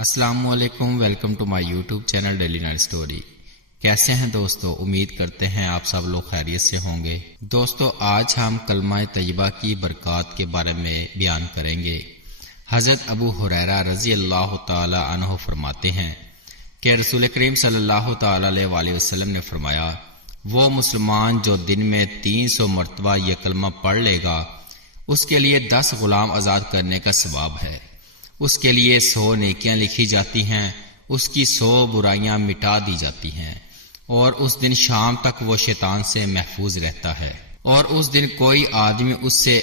السلام علیکم، welcome to my YouTube channel daily night story. کیسے ہیں دوستو؟ امید کرتے ہیں آپ سب لوگ خیریت سے ہوں گے۔ دوستو آج ہم کلمہ طیبہ کی برکات کے بارے میں بیان کریں گے۔ حضرت ابو ہریرہ رضی اللہ تعالی عنہ فرماتے ہیں کہ رسول کریم صلی اللہ تعالی علیہ وآلہ وسلم نے فرمایا، وہ مسلمان جو دن میں 300 مرتبہ یہ کلمہ پڑھ لے گا اس کے لیے 10 غلام آزاد کرنے کا ثواب ہے، اس کے لیے 100 نیکیاں لکھی جاتی ہیں، اس کی 100 برائیاں مٹا دی جاتی ہیں، اور اس دن شام تک وہ شیطان سے محفوظ رہتا ہے، اور اس دن کوئی آدمی اس سے